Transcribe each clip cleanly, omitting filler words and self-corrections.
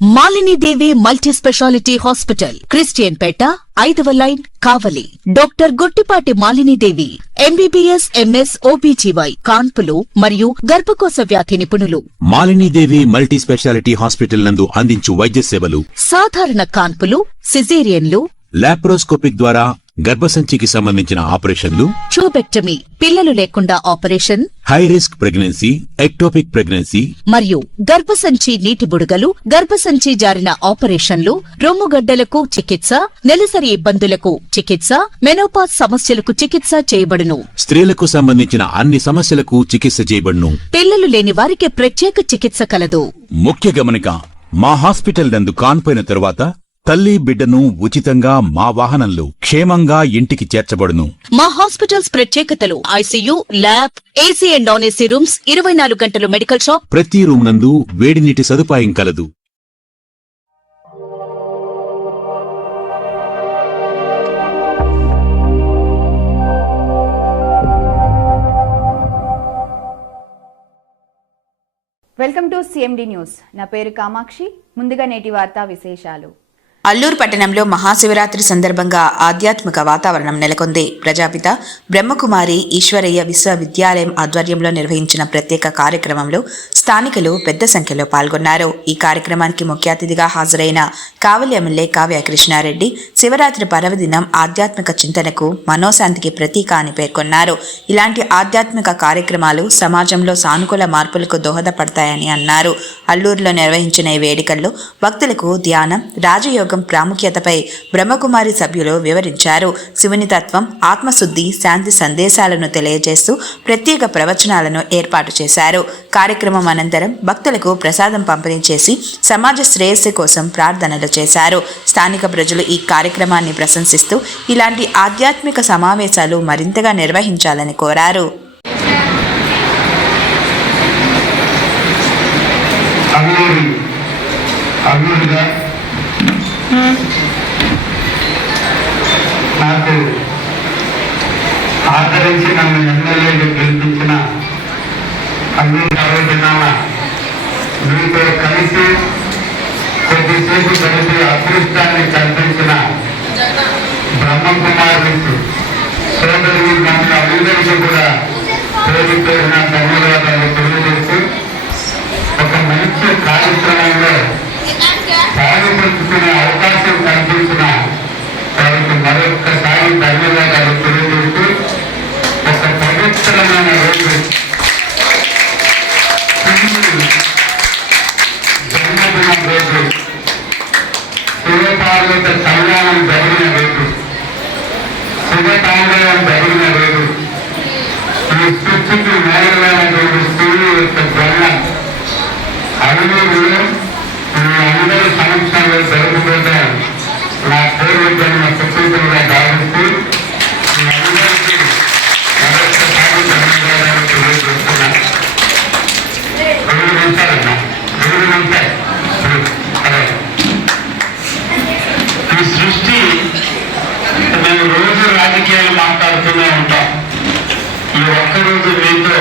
Malini Devi multi speciality hospital, Christian Peta, 5వ line, Kavali. Doctor Guttipati Malinidevi, MBBS, MS, OBGY, కాన్పులు మరియు గర్భకోశ వ్యాధి నిపుణులు. మాలినీదేవి మల్టీ స్పెషాలిటీ హాస్పిటల్ నందు అందించు వైద్య సేవలు: సాధారణ కాన్పులు, సిజేరియన్లు, లాప్రోస్కోపిక్ ద్వారా గర్భసంచికి సంబంధించిన ఆపరేషన్లు, ట్యూబెక్టమీ, పిల్లలు లేకుండా operation, high risk pregnancy, ectopic pregnancy మరియు గర్భసంచి నీటి బుడగలు, గర్భసంచి జారిన ఆపరేషన్లు, రొమ్ముగడ్డలకు చికిత్స, నెలసరి ఇబ్బందులకు చికిత్స, మెనోపాజ్ సమస్యలకు చికిత్స చేయబడును. స్త్రీలకు సంబంధించిన అన్ని సమస్యలకు చికిత్స చేయబడును. పిల్లలు లేని వారికి ప్రత్యేక చికిత్స కలదు. ముఖ్య గమనిక: మా హాస్పిటల్ నందు కాన్పోయిన తరువాత తల్లి బిడ్డను ఉచితంగా మా వాహనంలో క్షేమంగా ఇంటికి చేర్చబడును. మా హాస్పిటల్స్ ప్రత్యేకతలు: ICU, lab, AC and non AC rooms, 24 గంటలు మెడికల్ షాప్, ప్రతి రూమ్ నందు వేడి నీటి సదుపాయం కలదు. Welcome to CMD news. నా పేరు కామాక్షి. ముందుగా నేటి వార్తా విశేషాలు. అల్లూరు పట్టణంలో మహాశివరాత్రి సందర్భంగా ఆధ్యాత్మిక వాతావరణం నెలకొంది. ప్రజాపిత బ్రహ్మకుమారి ఈశ్వరయ్య విశ్వవిద్యాలయం ఆధ్వర్యంలో నిర్వహించిన ప్రత్యేక కార్యక్రమంలో స్థానికులు పెద్ద సంఖ్యలో పాల్గొన్నారు. ఈ కార్యక్రమానికి ముఖ్య అతిథిగా హాజరైన కావలి ఎమ్మెల్యే కావ్య కృష్ణారెడ్డి శివరాత్రి పర్వదినం ఆధ్యాత్మిక చింతనకు, మనోశాంతికి ప్రతీక అని పేర్కొన్నారు. ఇలాంటి ఆధ్యాత్మిక కార్యక్రమాలు సమాజంలో సానుకూల మార్పులకు దోహదపడతాయని అన్నారు. అల్లూరులో నిర్వహించిన ఈ వేడుకల్లో భక్తులకు ధ్యానం, రాజయోగం ప్రాముఖ్యతపై బ్రహ్మకుమారి సభ్యులు వివరించారు. శివుని తత్వం, ఆత్మశుద్ధి, శాంతి సందేశాలను తెలియజేస్తూ ప్రత్యేక ప్రవచనాలను ఏర్పాటు చేశారు. కార్యక్రమం అనంతరం భక్తులకు ప్రసాదం పంపిణీ చేసి సమాజ శ్రేయస్సు కోసం ప్రార్థనలు చేశారు. స్థానిక ప్రజలు ఈ కార్యక్రమాన్ని ప్రశంసిస్తూ ఇలాంటి ఆధ్యాత్మిక సమావేశాలు మరింతగా నిర్వహించాలని కోరారు. నాకు ఆదరించి నన్ను ఎమ్మెల్యేగా గెలిపించిన అల్లూరు పర్వదినాన మీతో కలిసి కొద్దిసేపు కలిసి అదృష్టాన్ని కల్పించిన బ్రహ్మకుమారి సోదరులు నన్ను అందరికీ కూడా పేరు పేరున ధన్యవాదాలు తెలియజేస్తూ ఒక మంచి కార్యక్రమంలో పాల్గొంటుకునే అవకాశం కల్పించిన వారికి మరొక్కసారి ధన్యవాదాలు తెలియజేస్తూ ఒక పవిత్రమైన రోజు, జన్మదినం రోజు, శివపార్వత కళ్యాణం జరిగిన రోజు, శివతాండవం జరిగిన రోజు, ఈ సృష్టికి మూలమైనటువంటి శివుని యొక్క జన్మం అభివృద్ధిలో మీ అందరి సమక్షంలో జరుగుతుంటాం. నా పూర్వజన్మ సుకృతంగా భావిస్తూ మీ అందరికీ మరొకసారి ధన్యవాదాలు తెలియజేస్తున్నాను. 2 నిమిషాలన్నా, 2 నిమిషాలు. ఈ సృష్టి మేము రోజు రాజకీయాలు మాట్లాడుతూనే ఉంటాం. ఈ ఒక్కరోజు మీతో,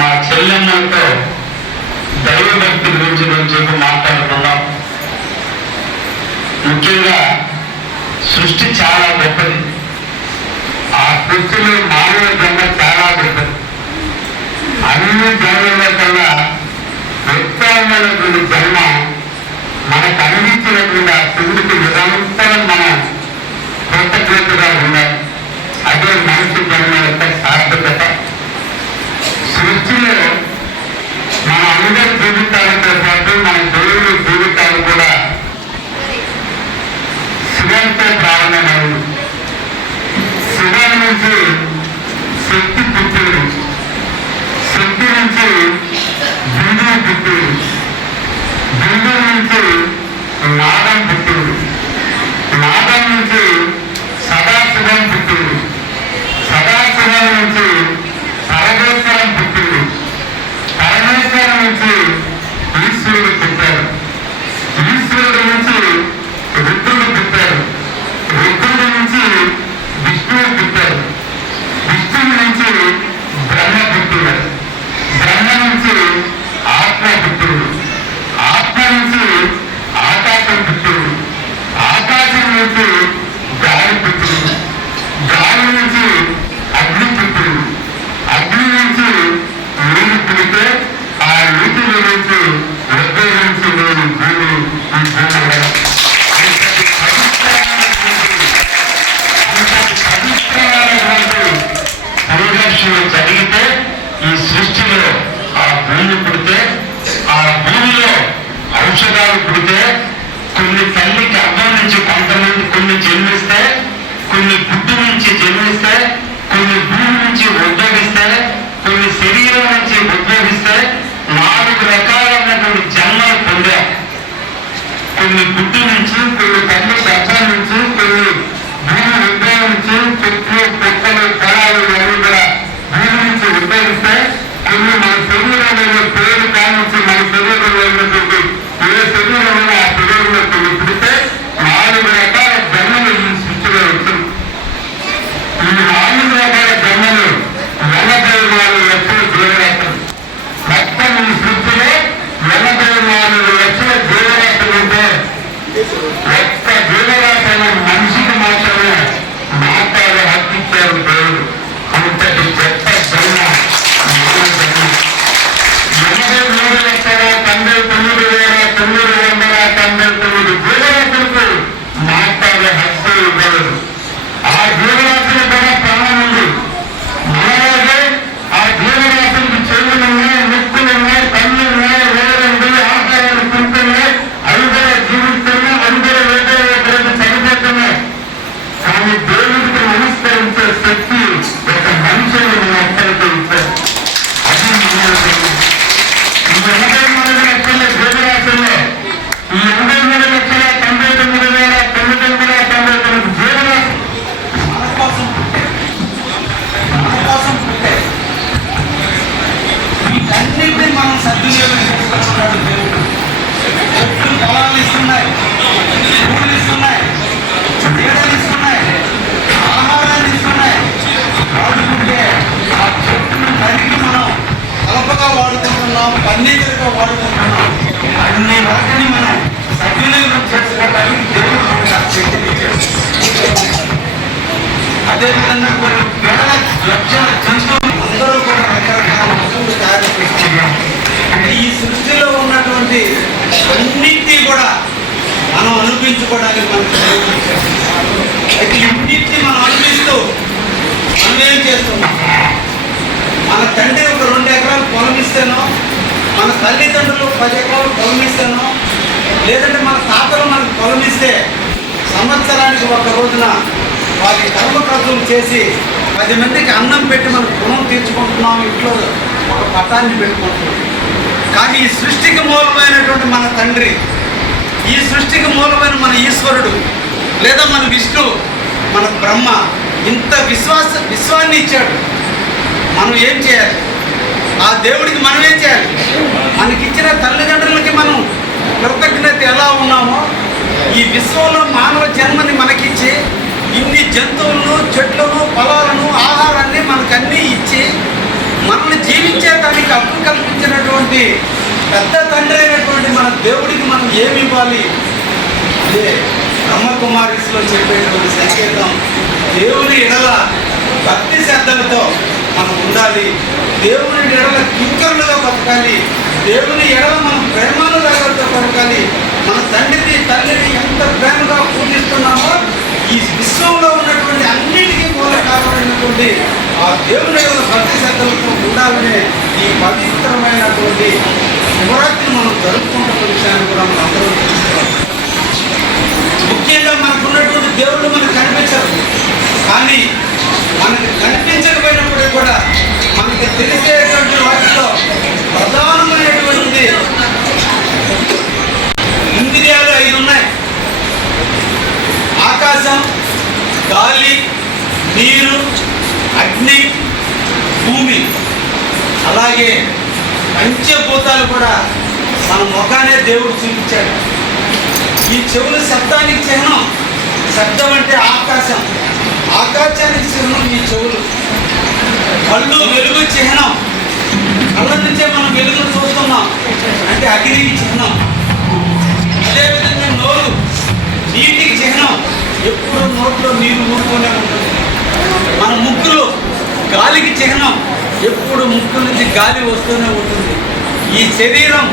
మా చెల్లెమ్మలతో దైవభక్తి గురించి చెప్పి మాట్లాడుతున్నాం. ముఖ్యంగా సృష్టి చాలా గొప్పది. ఆ సృష్టిలో మానవ జన్మ చాలా గొప్పది. అన్ని జన్మల కన్నా ఉత్తమమైనటువంటి జన్మ మనకు అందించినటువంటి ఆ శివుడికి నిరంతరం మనం కృతజ్ఞతగా ఉండాలి. అదే మనిషి జన్మ యొక్క సార్థకత. సృష్టిలో మన అందరి జీవితాలతో పాటు మన దేవుడి జీవితాలు కూడా శివంతో ప్రారంభమైంది. శివం నుంచి శక్తి పుట్టింది, శక్తి నుంచి బిందువు పుట్టింది, బిందువు నుంచి నాదం పుట్టింది, నాదం నుంచి సదాశివం పుట్టింది, సదాశివం నుంచి పరమేశ్వరం పుట్టింది, పరమేశ్వరం నుంచి ఈశ్వరుడు పుట్టారు, ఈశ్వరుడు నుంచి రుద్రుడు పుట్టారు, రుద్రుడి నుంచి విష్ణువు పుట్టారు, విష్ణువు నుంచి బ్రహ్మ పుట్టారు, బ్రహ్మ నుంచి ఆత్మ పుట్టింది, ఆత్మ నుంచి శరీరాలు పుడితే కొన్ని తల్లి గర్భం నుంచి కొంతమంది కొన్ని జన్మిస్తే, కొన్ని గుడ్డు నుంచి జన్మిస్తే, కొన్ని భూమి నుంచి ఉద్భవిస్తే, కొన్ని శరీరం నుంచి ఉద్భవిస్తే 4 రకాలైనటువంటి జన్మలు పొందారు. కొన్ని గుడ్డు నుంచి, కొన్ని తల్లి గర్భం నుంచి, కొన్ని భూమి ఉద్భవించి, చెట్లు పొక్కలు పొలాలు అన్ని కూడా భూమి నుంచి ఉద్భవిస్తే, కొన్ని మన శరీరంలో పేరు కానించి మన శరీరంలో ఉన్నటువంటి ఏ శరీరంలో ఆ శరీరంలో కొన్ని పుడితే 4 రకాల జన్మలు ఈ సృష్టిలో వచ్చింది. ఈ 4 రకాల జన్మలు 84 లక్షల జీవరాశులు. మొత్తం ఈ సృష్టిలో 84 లక్షల జీవరాశులు ఉంటే ఒక్క జీవరాశి మనిషికి మాత్రమే మాట్లాడే హక్కు ఇచ్చారు దేవుడు. అంతటి గొప్ప జన్మ మానవ జన్మ. 83,99,999 జీవరాశులకు మాట్లాడే హక్కు ఇవ్వలేదు. ఆ జీవరాశులు కూడా ప్రాణం ఉంది. మనలాగే ఆ జీవరాశులకు చెవులున్నాయి, ముక్కులున్నాయి, కళ్ళున్నాయి, వేలుంది, ఆహారాలు తింటున్నాయి, అవి కూడా జీవిస్తున్నాయి, అవి కూడా ఏదో చనిపోతున్నాయి. కానీ దేవుడికి నమస్కరించే శక్తి ఒక మనుషులు ఒక్కరికి ఇచ్చారు. అది మానవ జన్మ. ఈ 83 లక్షల జీవరాశుల్లో ఈ 83,99,999 జీవరాశి మన కోసం వీటన్నిటినీ మనం సద్వినియోగం చేసుకుంటున్నాడు దేవుడు. చెట్లు పొలాలు ఇస్తున్నాయి, పువ్వులు ఇస్తున్నాయి, నీడలు ఇస్తున్నాయి, ఆహారాన్ని ఇస్తున్నాయి. వాడుకుంటే ఆ చెట్టును నరికి మనం కలపగా వాడుకుంటున్నాం, ఫర్నిచర్గా వాడుకుంటున్నాం. అన్ని వాటిని మనం సద్వినియోగం చేసుకోవడానికి దేవుడు మనకు ఆ శక్తిని ఇచ్చాడు. అదేవిధంగా కొన్ని వేల లక్షల జంతువులు అందరూ కూడా రకరకాల వస్తువులు తయారు చేస్తున్నాం. అంటే ఈ సృష్టిలో ఉన్నటువంటి అన్నింటినీ కూడా మనం అనిపించుకోవడానికి మనకు దేవుడు ఇచ్చాడు. అయితే ఇన్నింటినీ మనం అనిపిస్తూ మనం ఏం చేస్తున్నాం? మన తండ్రి ఒక 2 ఎకరాలు పొలం ఇస్తేనో, మన తల్లిదండ్రులు 10 ఎకరాలు పొలం ఇస్తేనో, లేదంటే మన తాతలు మనకు పొలం ఇస్తే సంవత్సరానికి ఒక రోజున వారి కర్మకర్తలు చేసి 10 మందికి అన్నం పెట్టి మనం రుణం తీర్చుకుంటున్నాం, ఇంట్లో ఒక పటాన్ని పెట్టుకుంటున్నాం. కానీ ఈ సృష్టికి మూలమైనటువంటి మన తండ్రి, ఈ సృష్టికి మూలమైన మన ఈశ్వరుడు, లేదా మన విష్ణు, మన బ్రహ్మ ఇంత విశ్వాన్ని ఇచ్చాడు. మనం ఏం చేయాలి? ఆ దేవుడికి మనం ఏం చేయాలి? మనకిచ్చిన తల్లిదండ్రులకి మనం కృతజ్ఞత ఎలా ఉన్నామో, ఈ విశ్వంలో మానవ జన్మని మనకిచ్చి ఇన్ని జంతువులను, చెట్లను, పొలాలను, ఆహారాన్ని మనకన్నీ ఇచ్చి మనల్ని జీవించేదానికి హక్కు కల్పించినటువంటి పెద్ద తండ్రి అయినటువంటి మన దేవుడికి మనం ఏమి ఇవ్వాలి? అదే బ్రహ్మకుమారిస్లో చెప్పేటువంటి సంకేతం. దేవుని ఎడల భక్తి శ్రద్ధలతో మనం ఉండాలి, దేవుని ఎడల కింకరులుగా బతకాలి, దేవుని ఎడల మనం ప్రేమానురాగాలతో బతకాలి. మన తండ్రిని తల్లిని ఎంత ప్రేమగా పూజిస్తున్నామో ఈ విశ్వంలో ఉన్నటువంటి అన్నిటికీ మూల కారణమైనటువంటి ఆ దేవుని ఎడల భక్తి శ్రద్ధలతో ఉండాలనే ఈ పవిత్రమైనటువంటి శివరాత్రిని మనం జరుపుకుంటున్న విషయాన్ని కూడా మనం అందరూ తెలుసుకోవాలి. ముఖ్యంగా మనకు ఉన్నటువంటి దేవుళ్ళు మనకు కనిపించరు, కానీ మనకు కనిపించకపోయినప్పటికీ కూడా మనకి తెలిసేటువంటి వాటిలో ప్రధానమైనటువంటిది ఇంద్రియాలు 5 ఉన్నాయి. ఆకాశం, గాలి, నీరు, అగ్ని, భూమి. అలాగే పంచభూతాలు కూడా మన ముఖానే దేవుడు చూపించాడు. ఈ చెవులు శబ్దానికి చిహ్నం. శబ్దం అంటే ఆకాశం, ఆకాశానికి చిహ్నం ఈ చెవులు. కళ్ళు వెలుగు చిహ్నం. కళ్ళ నుంచే మనం వెలుగును చూస్తున్నాం, అంటే అగ్నికి చిహ్నం. అదేవిధంగా నోరు నీటికి చిహ్నం. ఎప్పుడు నోట్లో నీరు ఊరుతూనే ఉంటుంది. మన ముక్కులు గాలికి చిహ్నం. ఎప్పుడు ముక్కు నుంచి గాలి వస్తూనే ఉంటుంది. ఈ శరీరం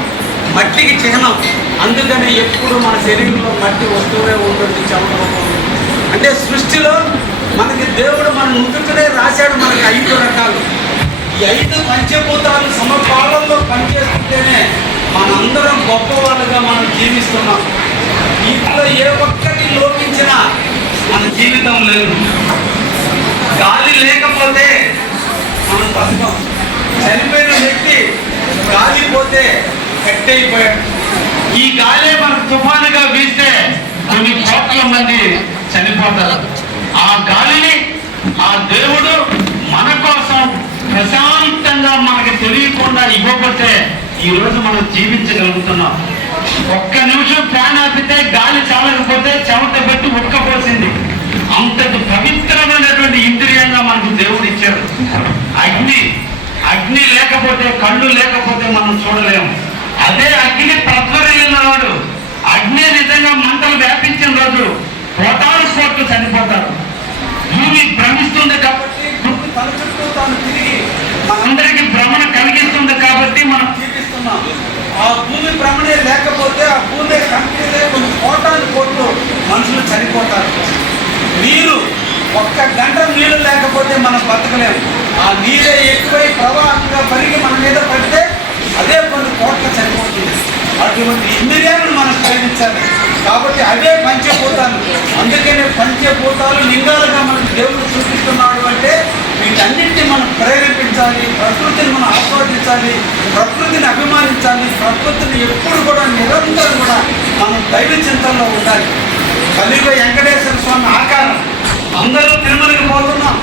మట్టికి చిహ్నం. అందుకని ఎప్పుడు మన శరీరంలో మట్టి వస్తూనే ఉంటుంది, చెమట. అంటే సృష్టిలో మనకి దేవుడు మన నుదుటనే రాశాడు మనకి 5 రకాలు. ఈ 5 పంచభూతాలు సమపాలనలో పనిచేస్తుంటేనే మనందరం గొప్పవాళ్ళుగా మనం జీవిస్తున్నాం. ఇంట్లో ఏ ఒక్కటి లోపించినా మన జీవితం లేదు. గాలి లేకపోతే మనం బతకం. చనిపోయిన వ్యక్తి గాలి పోతే కట్టయిపోయాడు. ఈ గాలే మనకు తుఫానుగా వీస్తే కొన్ని కోట్ల మంది చనిపోతారు. ఆ గాలిని ఆ దేవుడు మన కోసం ప్రశాంతంగా మనకు తెలియకుండా ఇవ్వకపోతే ఈరోజు మనం జీవించగలుగుతున్నాం. ఒక్క నిమిషం ఫ్యాన్ ఆపితే గాలి చాలకపోతే చెమట పెట్టి ఉక్కపోసింది. అంతటి పవిత్రమైనటువంటి ఇంద్రియంగా మనకు దేవుడు ఇచ్చాడు. అగ్ని లేకపోతే, కళ్ళు లేకపోతే మనం చూడలేము. అదే అగ్ని ప్రజ్వరిల్లిన వాడు, అగ్ని నిజంగా మంటలు వ్యాపించిన రోజు పోతారు కోట్లు చనిపోతారు. భూమి భ్రమిస్తుంది కాబట్టి, భూమి తన చుట్టూ తాను తిరిగి మనందరికీ భ్రమణ కలిగిస్తుంది కాబట్టి మనం జీవిస్తున్నాం. ఆ భూమి భ్రమణే లేకపోతే, ఆ భూమి కంపెనీలే కొన్ని కోటాను కోట్లు మనుషులు చనిపోతారు. నీరు ఒక్క గంట నీళ్లు లేకపోతే మనం బతకలేము. ఆ నీరే ఎక్కువై ప్రవాహంగా పరిగి మన మీద పడితే అదే కొన్ని కోట్ల చనిపోతుంది. అటువంటి ఇంద్రియాలను మనం ప్రేమించాలి. కాబట్టి అవే పంచభూతాలు. అందుకనే పంచభూతాలు లింగాలుగా మనకు దేవుడు చూపిస్తున్నాడు. అంటే వీటన్నిటిని మనం ప్రేరేపించాలి, ప్రకృతిని మనం ఆస్వాదించాలి, ప్రకృతిని అభిమానించాలి, ప్రకృతిని ఎప్పుడు కూడా నిరంతరం కూడా మనం దైవ చింతనలో ఉండాలి. కలియుగ వెంకటేశ్వర స్వామి ఆకారం. అందరూ తిరుమలకి పోతున్నాం,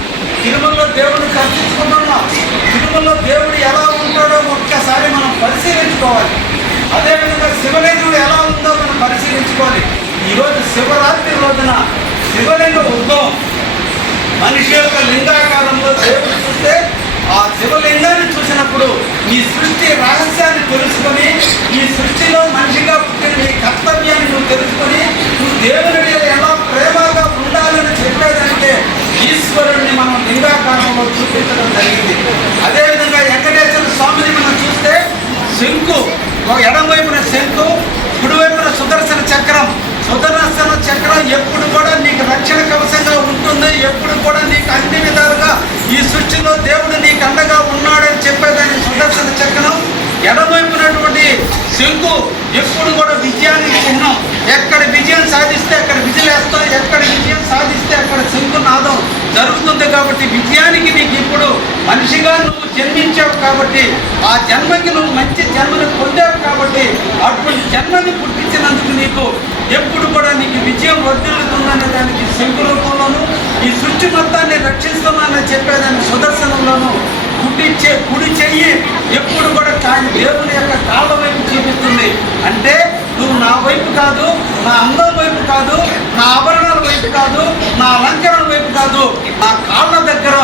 తిరుమలలో దేవుడిని దర్శించుకుంటున్నాం. తిరుమలలో దేవుడు ఎలా ఉంటాడో ఒక్కసారి మనం పరిశీలించుకోవాలి. అదేవిధంగా శివలింగం ఎలా ఉందో మనం పరిశీలించుకోవాలి. ఈరోజు శివరాత్రి రోజున శివలింగ ఉద్భవం మనిషి యొక్క లింగాకారంలో దేవుడు చూస్తే, ఆ శివలింగాన్ని చూసినప్పుడు ఈ సృష్టి రహస్యాన్ని తెలుసుకొని, ఈ సృష్టిలో మనిషిగా పుట్టిన నీ కర్తవ్యాన్ని నువ్వు తెలుసుకొని, నువ్వు దేవుని మీద ఎలా ప్రేమగా ఉండాలని చెప్పేదంటే ఈశ్వరుణ్ణి మనం లింగాకారంలో చూపించడం జరిగింది. అదేవిధంగా వెంకటేశ్వర స్వామిని మనం చూస్తే శంకు, ఎడం వైపున శంకు, కుడివైపున సుదర్శన చక్రం. సుదర్శన చక్రం ఎప్పుడు కూడా నీకు రక్షణ కవచంగా ఉంటుంది. ఎప్పుడు కూడా నీకు అన్ని విధాలుగా ఈ సృష్టిలో దేవుడు నీకు అండగా ఉన్నాడని చెప్పేదాన్ని సుదర్శన చక్రం. ఎడమవైపునటువంటి శంకు ఎప్పుడు కూడా విజయానికి చిహ్నం. ఎక్కడ విజయం సాధిస్తే అక్కడ విజయలేస్తాం, ఎక్కడ విజయం సాధిస్తే అక్కడ శంకు నాదం జరుగుతుంది. కాబట్టి విజయానికి నీకు ఇప్పుడు మనిషిగా నువ్వు జన్మించావు కాబట్టి, ఆ జన్మకి నువ్వు మంచి జన్మను పొందావు కాబట్టి, అటువంటి జన్మని పుట్టించినందుకు నీకు ఎప్పుడు కూడా నీకు విజయం వర్ధిల్లుతుందనే దానికి శంకు రూపంలోను, ఈ సృష్టి మొత్తాన్ని రక్షిస్తున్నానని చెప్పేదాన్ని సుదర్శనంలోను, కుడి చెయ్యి ఎప్పుడు కూడా దేవుని యొక్క కాళ్ళ వైపు చూపిస్తుంది. అంటే నువ్వు నా వైపు కాదు, నా అందం వైపు కాదు, నా ఆభరణాల వైపు కాదు, నా అలంకరణ వైపు కాదు, నా కాళ్ళ దగ్గర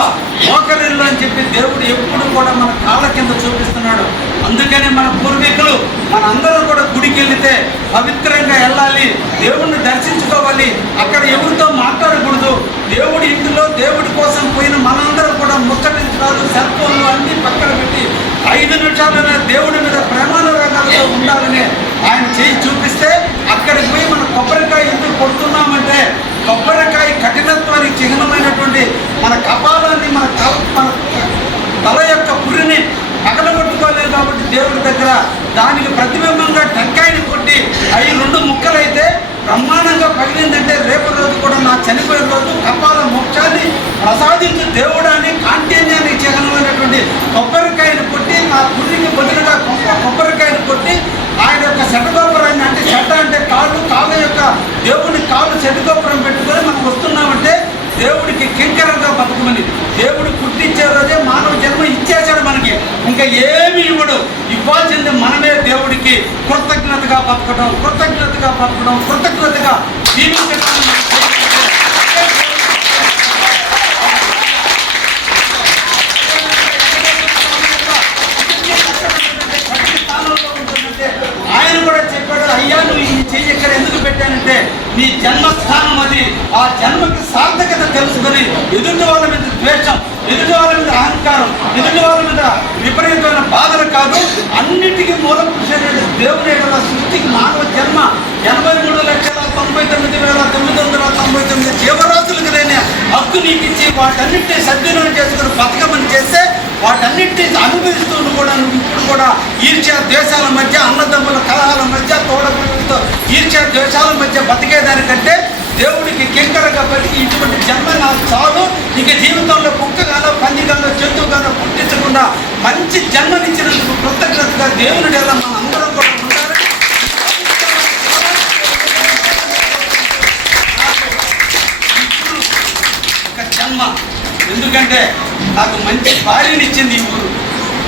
మోకరిల్లు అని చెప్పి దేవుడు ఎప్పుడు కూడా మన కాళ్ళ కింద చూపిస్తున్నాడు. అందుకని మన పూర్వీకులు మనందరం కూడా గుడికి వెళితే పవిత్రంగా వెళ్ళాలి, దేవుణ్ణి దర్శించుకోవాలి, అక్కడ ఎవరితో మాట్లాడకూడదు. దేవుడి ఇంటిలో దేవుడి కోసం పోయిన మనందరం కూడా ముచ్చటించడాలు, సెల్ ఫోన్లు అన్నీ పక్కన పెట్టి 5 నిమిషాలనే దేవుడి మీద ప్రేమానురాగాలతో ఉండాలని ఆయన చేయి చూపిస్తే, అక్కడికి పోయి మనం కొబ్బరికాయ ఎందుకు కొడుతున్నామంటే, కొబ్బరికాయ కఠినత్వానికి చిహ్నమైనటువంటి మన కపాలాన్ని, మన తల యొక్క పురిని పగలగొట్టుకోలేదు కాబట్టి దేవుడి దగ్గర దానికి ప్రతిబింబంగా టెంకాయని కొట్టి అవి 2 ముక్కలైతే బ్రహ్మాండంగా పగిలిందంటే రేపు రోజు కూడా నా చనిపోయిన రోజు కపాల మోక్షాన్ని ప్రసాదించు దేవుడు అని కాంటేన్యానికి చిహ్నమైనటువంటి కొబ్బరికాయను కొట్టి, నా పుర్రికి బదులుగా కొబ్బరికాయను కొట్టి ఆయన యొక్క శటగోపురాన్ని, అంటే చెట్ట అంటే కాళ్ళ యొక్క దేవుని కాళ్ళు శటగోపురం పెట్టుకొని మనం వస్తున్నామంటే దేవుడికి కింకరంగా బతకమని. దేవుడు పుట్టించే రోజే మానవ జన్మ ఇచ్చేసాడు మనకి, ఇంకా ఏమి ఇవ్వడు. ఇవ్వాల్సింది మనమే దేవుడికి కృతజ్ఞతగా బతకడం, కృతజ్ఞతగా జీవించడం. ఆయన కూడా చెప్పాడు, అయ్యా నువ్వు ఈ చెయ్యి ఇక్కడ ఎందుకు పెట్టానంటే నీ జన్మస్థానం అది. ఆ జన్మకి సార్థకత తెలుసుకొని ఎదుటి వాళ్ళ మీద ద్వేషం, ఎదుటి వాళ్ళ మీద అహంకారం, ఎదుటి వాళ్ళ మీద విపరీతమైన బాధలు కాదు, అన్నిటికీ మూల పురుషుడైన దేవుని యొక్క సృష్టికి మానవ జన్మ 83,99,999 జీవరాశులకు లేని హక్కు నీకు ఇచ్చి వాటన్నిటినీ సద్వినియోగం చేసుకుని బతకమని చేస్తే వాటన్నిటిని అనుభవిస్తూ కూడా నువ్వు ఇప్పుడు కూడా ఈర్ష్య ద్వేషాల మధ్య, అన్నదమ్ముల కలహాల మధ్య, తోడబుట్టులతో ఈర్ష్య ద్వేషాల మధ్య బతికేదానికంటే దేవుడికి కింకరగా బతికి ఇటువంటి జన్మ నాకు చాలు, ఇక జీవితంలో కుక్కగానో పందిగానో జంతువుగానో పుట్టించకుండా మంచి జన్మనిచ్చినందుకు కృతజ్ఞతగా దేవుని ఎలా మన అందరం కూడా ఉండాలి. ఒక జన్మ, ఎందుకంటే నాకు మంచి భార్యనిచ్చింది ఈ ఊరు,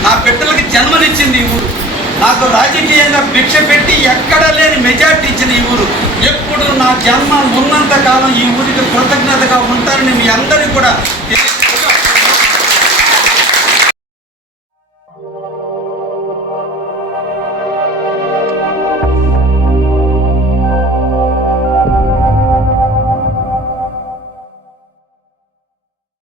నా బిడ్డలకి జన్మనిచ్చింది ఈ ఊరు, నాకు రాజకీయంగా భిక్ష పెట్టి ఎక్కడ లేని మెజార్టీ ఇచ్చిన ఈ ఊరు. ఎప్పుడు నా జన్మ ఉన్నంత కాలం ఈ ఊరికి కృతజ్ఞతగా ఉంటారని మీ అందరికీ కూడా